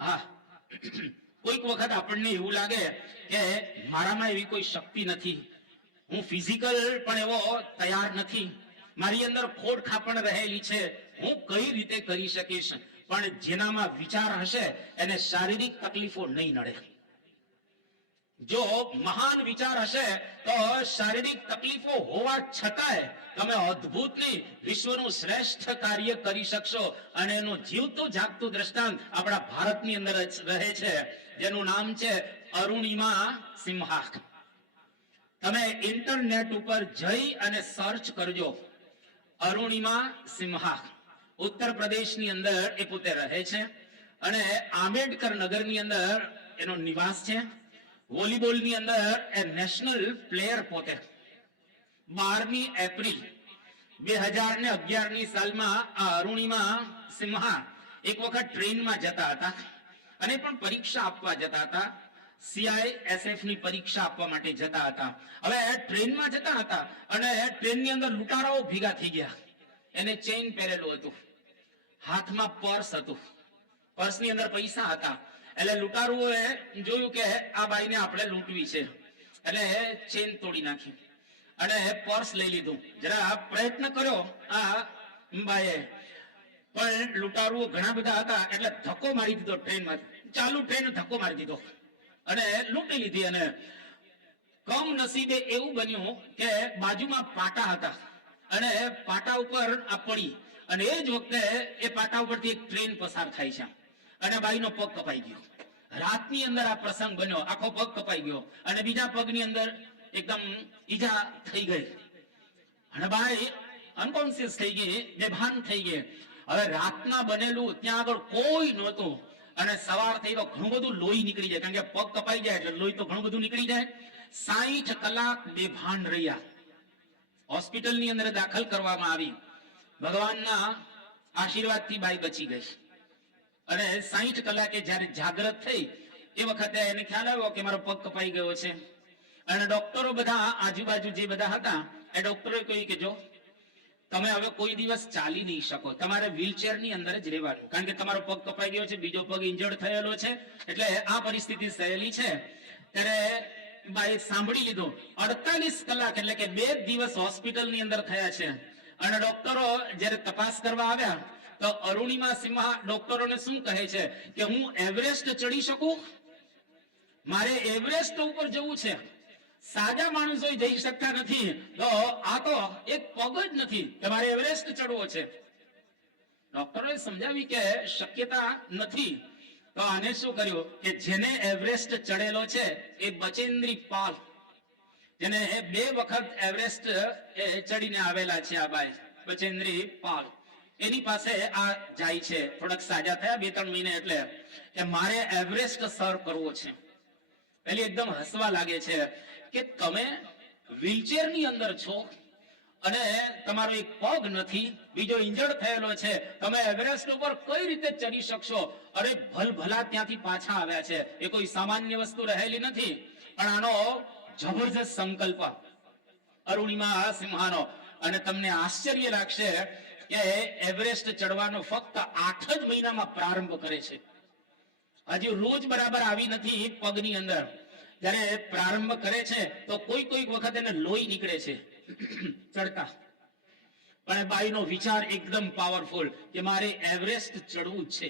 હા, કોઈક વખત આપણને એવું લાગે કે મારામાં એવી કોઈ શક્તિ નથી, હું ફિઝિકલ પણ એવો તૈયાર નથી, મારી અંદર ખોડ ખાપણ રહેલી છે, હું કઈ રીતે કરી શકીશ. પણ જેનામાં વિચાર હશે એને શારીરિક તકલીફો નહીં નડે. જો મહાન વિચાર હશે તો શારીરિક તકલીફો હોવા છતાંય તમે અદ્ભુત નહીં વિશ્વનું શ્રેષ્ઠ કાર્ય કરી શકશો. અને એનું જીવતું જાગતું દ્રષ્ટાંત આપણા ભારતની અંદર રહે છે, જેનું નામ છે અરુણિમા સિન્હા. તમે ઇન્ટરનેટ ઉપર જઈ અને સર્ચ કરજો, અરુણિમા સિન્હા. ઉત્તર પ્રદેશની અંદર એ પોતે રહે છે અને આંબેડકર નગરની અંદર એનો નિવાસ છે. વોલીબોલની અંદર એ નેશનલ પ્લેયર પોતે. 12મી એપ્રિલ 2011ની સાલમાં આ અરુણિમા સિન્હા એક વખત ટ્રેનમાં જતા હતા અને પણ પરીક્ષા આપવા જતા હતા. CISF ની પરીક્ષા આપવા માટે જતા હતા. હવે ટ્રેનમાં જતા હતા અને ટ્રેનની અંદર લૂંટારાઓ ભેગા થઈ ગયા. એને ચેઇન પહેરેલું હતું, હાથમાં પર્સ હતું, પર્સની અંદર પૈસા હતા. એટલે લૂંટારુઓએ જોયું કે આ બાઈને આપણે લૂંટવી છે, એટલે ચેન તોડી નાખી અને પર્સ લઈ લીધું. જરા પ્રયત્ન કર્યો આ બાઈએ, પણ લૂંટારુઓ ઘણા બધા હતા એટલે ધક્કો મારી દીધો ટ્રેનમાં, ચાલુ ટ્રેન ધક્કો મારી દીધો અને લૂંટી લીધી. અને કમ નસીબે એવું બન્યું કે બાજુમાં પાટા હતા અને પાટા ઉપર આ પડી અને એ જ વખતે એ પાટા ઉપરથી એક ટ્રેન પસાર થાય છે અને બાઈનો પગ કપાઈ ગયો. રાતની અંદર આ પ્રસંગ બન્યો, આખો પગ કપાઈ ગયો અને બીજા પગની અંદર એકદમ ઈજા થઈ ગઈ અને બાઈ અનકોન્શિયસ થઈ ગઈ, બેભાન થઈ ગઈ. હવે રાતના બનેલું ત્યાં આગળ કોઈ નહોતું અને સવાર થઈ તો ઘણું બધું લોહી નીકળી જાય, કારણ કે પગ કપાઈ જાય એટલે લોહી તો ઘણું બધું નીકળી જાય. 60 કલાક બેભાન રહ્યા. હોસ્પિટલની અંદર દાખલ કરવામાં આવી. ભગવાનના આશીર્વાદથી બાઈ બચી ગઈ અને 60 કલાકે જયારે જાગૃત થઈ એ વખતે એને ખ્યાલ આવ્યો કે મારો પગ કપાઈ ગયો છે. અને ડોક્ટરો બધા આજુબાજુ જે બધા હતા એ ડોક્ટરોએ કહ્યું કે જો તમે હવે કોઈ દિવસ ચાલી નહીં શકો, તમારે વ્હીલચેર ની અંદર જ રહેવાનું, કારણ કે તમારો પગ કપાઈ ગયો છે, બીજો પગ ઇન્જર્ડ થયેલો છે, એટલે આ પરિસ્થિતિ સહેલી છે. ત્યારે બાઈ સાંભળી લીધું. 48 કલાક એટલે કે 2 દિવસ હોસ્પિટલની અંદર થયા છે અને ડોક્ટરો જયારે તપાસ કરવા આવ્યા તો અરુણિમા સિન્હા ડોક્ટરોને શું કહે છે કે હું એવરેસ્ટ ચડી શકું, મારે એવરેસ્ટ ઉપર જવું છે. સાજા માણસો જઈ શકતા નથી, તો આ તો એક પગ જ નથી કે મારે એવરેસ્ટ ચડવો છે. ડોક્ટરોએ સમજાવી કે શક્યતા નથી. તો આને શું કર્યું કે જેને એવરેસ્ટ ચડેલો છે એ બચેન્દ્રી પાલ, જેને 2 વખત એવરેસ્ટ ચડીને આવેલા છે આ બાઈ બચેન્દ્રી પાલ, એની પાસે આ જાય છે. થોડાક સાજા થયા 2-3 મહિને એટલે કે મારે એવરેસ્ટ સર કરવો છે. પેલી એકદમ હસવા લાગે છે કે તમે વ્હીલચેર ની અંદર છો અને તમારો એક પગ નથી, બીજો ઇન્જર્ડ થયેલો છે, તમે એવરેસ્ટ ઉપર કઈ રીતે ચડી શકશો? અરે ભલભલા ત્યાંથી પાછા આવ્યા છે, એ કોઈ સામાન્ય વસ્તુ રહેલી નથી. પણ આનો જબરજસ્ત સંકલ્પ અરુણિમા સિન્હાનો. અને તમને આશ્ચર્ય લાગશે કે એવરેસ્ટ ચડવાનો ફક્ત 8 જ મહિનામાં પ્રારંભ કરે છે. હજી રોજ બરાબર આવી નથી પગની અંદર. જ્યારે પ્રારંભ કરે છે તો કોઈ વખત એને લોહી નીકળે છે ચડતા, પણ બાઈનો વિચાર એકદમ પાવરફુલ કે મારે એવરેસ્ટ ચડવું જ છે.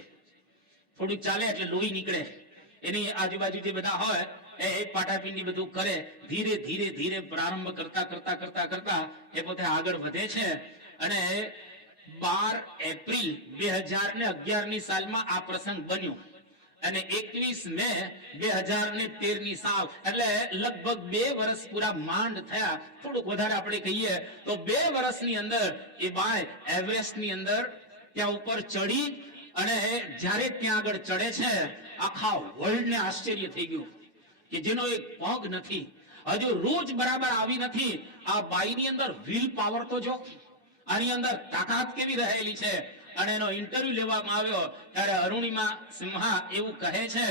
થોડુંક ચાલે એટલે લોહી નીકળે. એની આજુબાજુ જે બધા હોય એ પાટાપીંડી બધું કરે. ધીરે ધીરે ધીરે પ્રારંભ કરતા એ પોતે આગળ વધે છે. અને 12 એપ્રિલ 2011ની સાલમાં આ પ્રસંગ બન્યો અને 21 મે 2013ની સાલ એટલે લગભગ 2 વર્ષ પૂરા માંડ થયા. થોડુંક વધારે આપણે કહીએ તો 2 વર્ષની અંદર એ બાઈ એવરેસ્ટની અંદર ત્યાં ઉપર ચડી અને જ્યારે ત્યાં આગળ ચડે છે આખા વર્લ્ડને આશ્ચર્ય થઈ ગયું કે જેનો એક પગ નથી, હજુ રોજ બરાબર આવી નથી. આ બાઈની અંદર વિલ પાવર તો જો, આની અંદર તાકાત કેવી રહેલી છે. અને એનો ઇન્ટરવ્યુ લેવામાં આવ્યો ત્યારે અરુણિમા સિન્હા એવું કહે છે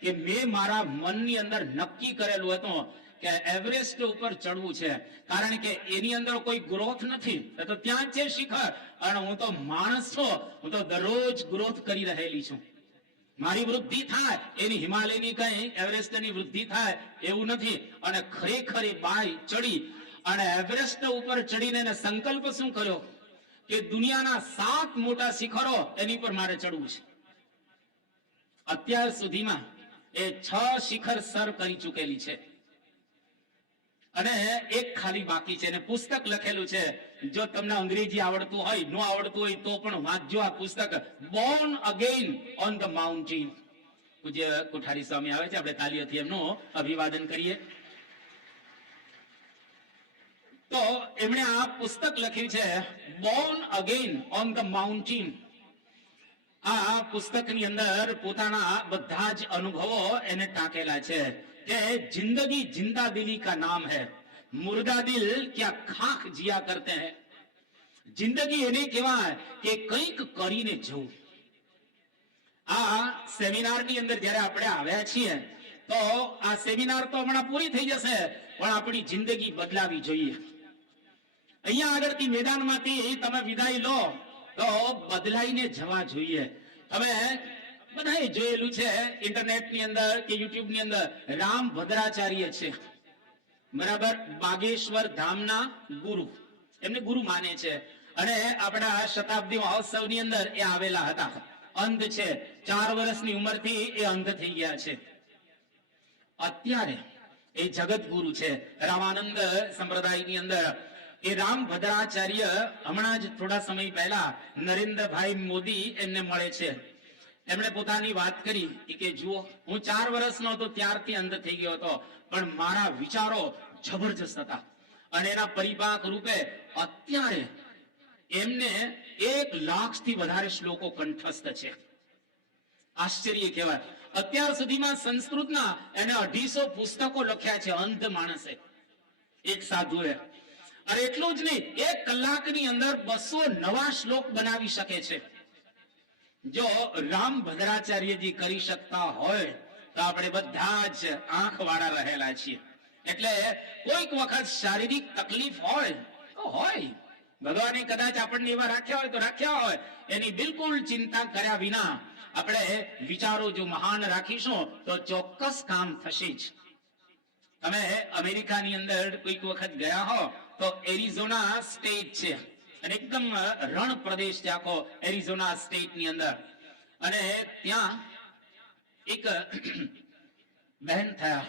કે મેં મારા મનની અંદર નક્કી કરેલું હતું કે એવરેસ્ટ ઉપર ચડવું છે, કારણ કે એની અંદર કોઈ ગ્રોથ નથી, તો ત્યાં છે શિખર, અને હું તો માણસ છું, હું તો દરરોજ ગ્રોથ કરી રહેલી છું. મારી વૃદ્ધિ થાય એની હિમાલયની કઈ એવરેસ્ટની વૃદ્ધિ થાય એવું નથી. અને ખરેખર એ બાઈ ચડી અને એવરેસ્ટ ઉપર ચડીને એને સંકલ્પ શું કર્યો કે દુનિયાના 7 મોટા શિખરો એની પર મારે ચડવું છે. અત્યાર સુધીમાં એ 6 શિખર સર કરી ચૂકેલી છે અને એક ખાલી બાકી છે. અને પુસ્તક લખેલું છે, જો તમને અંગ્રેજી આવડતું હોય, ન આવડતું હોય તો પણ વાંચજો આ પુસ્તક, Born again on the mountain. પૂજ્ય કોઠારી સ્વામી આવે છે, આપણે તાલીઓથી એમનું અભિવાદન કરીએ. તો એમણે આ પુસ્તક લખ્યું છે, Born again on the mountain. આ પુસ્તકની અંદર પોતાના બધા જ અનુભવો એને ટાંકેલા છે કે जिंदगी जिंदा दिली का नाम है, मुर्दा दिल क्या खाक जिया करते हैं. જિંદગી એને કહેવાય કે કંઈક કરીને જવું. આ સેમિનારની અંદર જ્યારે આપણે આવ્યા છીએ તો આ સેમિનાર તો હમણાં પૂરી થઈ જશે, પણ આપણી જિંદગી બદલાવી જોઈએ. અહીંયા આગળથી મેદાનમાંથી તમે વિદાય લો તો બદલાઈને જવા જોઈએ. તમે બધાએ જોયેલું છે ઇન્ટરનેટની અંદર કે યુટ્યુબની અંદર, રામ ભદ્રાચાર્ય છે, બરાબર, બાગેશ્વર ધામના ગુરુ, એમને ગુરુ માને છે. અને આપણા શતાબ્દી મહોત્સવની અંદર એ આવેલા હતા. અંધ છે, 4 વર્ષની ઉંમરથી એ અંધ થઈ ગયા છે. અત્યારે એ જગત ગુરુ છે રામાનંદ સંપ્રદાયની અંદર. એ રામ ભદ્રાચાર્ય હમણાં જ થોડા સમય પહેલા નરેન્દ્રભાઈ મોદી એમને મળે છે. એમણે પોતાની વાત કરી કે જુઓ, હું 4 વર્ષનો હતો ત્યારથી અંધ થઈ ગયો હતો, પણ મારા વિચારો જબરજસ્ત હતા અને એના પરિપાક રૂપે અત્યારે એમને 1 લાખથી વધારે શ્લોકો કંઠસ્થ છે. આશ્ચર્ય કહેવાય. અત્યાર સુધીમાં સંસ્કૃતના એને 250 પુસ્તકો લખ્યા છે અંધ માણસે, એક સાધુએ. અને એટલું જ નહીં, 1 કલાકની અંદર 200 નવા શ્લોક બનાવી શકે છે. જો રામ ભદ્રાચાર્યજી કરી શકતા હોય તો આપણે બધા જ આંખ વાળા રહેલા છીએ. એટલે કોઈક વખત શારીરિક તકલીફ હોય તો હોય, ભગવાને કદાચ આપણને એવા રાખ્યા હોય તો રાખ્યા હોય, એની બિલકુલ ચિંતા કર્યા વિના આપણે વિચારો જો મહાન રાખીશું તો ચોક્કસ કામ થશે જ. તમે અમેરિકાની અંદર કોઈક વખત ગયા હો તો એરિઝોના સ્ટેટ છે અને એકદમ રણ પ્રદેશ છે આખો એરિઝોના સ્ટેટની અંદર. અને ત્યાં એક બહેન થયા,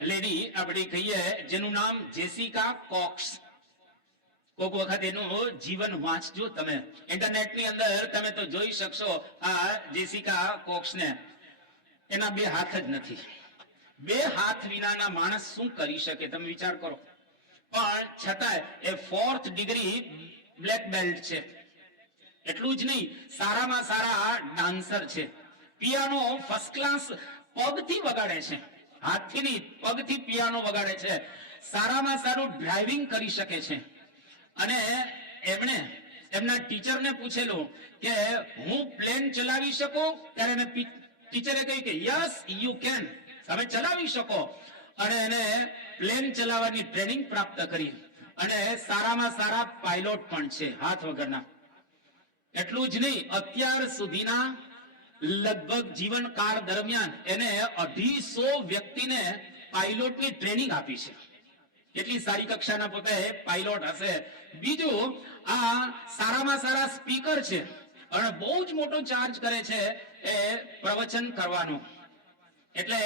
લેડી આપણે કહીએ, જેનું નામ જેસિકા કોક્સ. કોઈક વખત એનું જીવન વાંચજો તમે, ઇન્ટરનેટની અંદર તમે તો જોઈ શકશો આ જેસિકા કોક્સને. એના 2 હાથ જ નથી. 2 હાથ વિનાના માણસ શું કરી શકે તમે વિચાર કરો. પણ છતાંય એ 4th ડિગ્રી બ્લેક બેલ્ટ છે. એટલું જ નહીં, સારામાં સારા ડાન્સર છે. પિયાનો ફર્સ્ટ ક્લાસ પગથી વગાડે છે, હાથથી નહીં, પગથી પિયાનો વગાડે છે. સારામાં સારું ડ્રાઇવિંગ કરી શકે છે. અને એમણે એમના ટીચરને પૂછેલું કે હું પ્લેન ચલાવી શકું, ત્યારે એને ટીચરે કહ્યું કે યસ યુ કેન, તમે ચલાવી શકો. અને એને પ્લેન ચલાવવાની ટ્રેનિંગ પ્રાપ્ત કરી અને સારામાં સારા પાયલોટ પણ છે હાથ વગરના. એટલું જ નહીં, અત્યાર સુધીના લગભગ જીવનકાળ દરમિયાન એને 250 વ્યક્તિને પાયલોટની ટ્રેનિંગ આપી છે. કેટલી સારી કક્ષાના પોતે પાયલોટ હશે. બીજું, આ સારામાં સારા સ્પીકર છે અને બહુ જ મોટો ચાર્જ કરે છે એ પ્રવચન કરવાનો. એટલે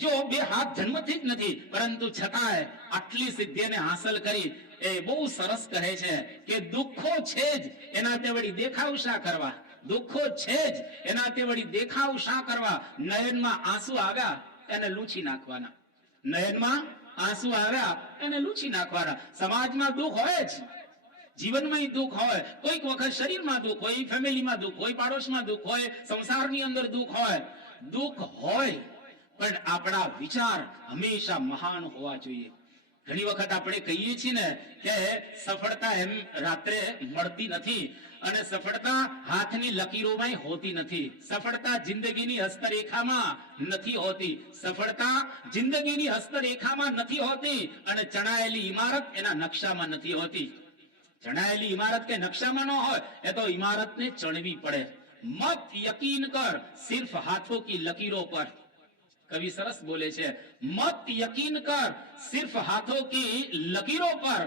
જો 2 હાથ જન્મથી જ નથી, પરંતુ છતાંય આટલી સિદ્ધિને હાંસલ કરી. એ બહુ સરસ કહે છે કે દુઃખો છે જ એના વળી દેખાવ શા કરવા, દુઃખો છે જ એના વળી દેખાવ શા કરવા. નયનમાં આંસુ આવ્યા એને લૂછી નાખવાના, નયનમાં આંસુ આવ્યા એને લૂછી નાખવાના. સમાજમાં દુઃખ હોય જ, જીવનમાં દુઃખ હોય, કોઈક વખત શરીરમાં દુઃખ હોય, ફેમિલીમાં દુઃખ હોય, પાડોશમાં દુઃખ હોય, સંસારની અંદર દુઃખ હોય. દુઃખ હોય પણ આપણા વિચાર હંમેશા મહાન હોવા જોઈએ. ઘણી વખત આપણે કહીએ છીએ ને કે સફળતા એમ રાત્રે મળતી નથી અને સફળતા હાથની લકીરોમાં હોતી નથી. સફળતા જિંદગીની હસ્તરેખામાં નથી હોતી. સફળતા જિંદગીની હસ્તરેખામાં નથી હોતી અને ચણાયેલી ઇમારત એના નકશામાં નથી હોતી. ચણાયેલી ઇમારત કે નકશામાં ન હોય, એ તો ઇમારતને ચણવી પડે. मत यकीन कर सिर्फ हाथों की लकीरों पर। कवि सरस बोले छे, मत यकीन कर सिर्फ हाथों की लकीरों पर,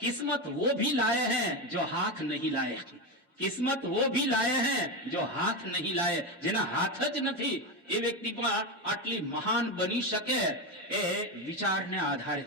किस्मत वो भी लाए हैं जो हाथ नहीं लाए। किस्मत वो भी लाए हैं जो हाथ नहीं लाए। जेना हाथ ज નથી એ વ્યક્તિ પણ આટલી મહાન બની શકે એ વિચારને આધારે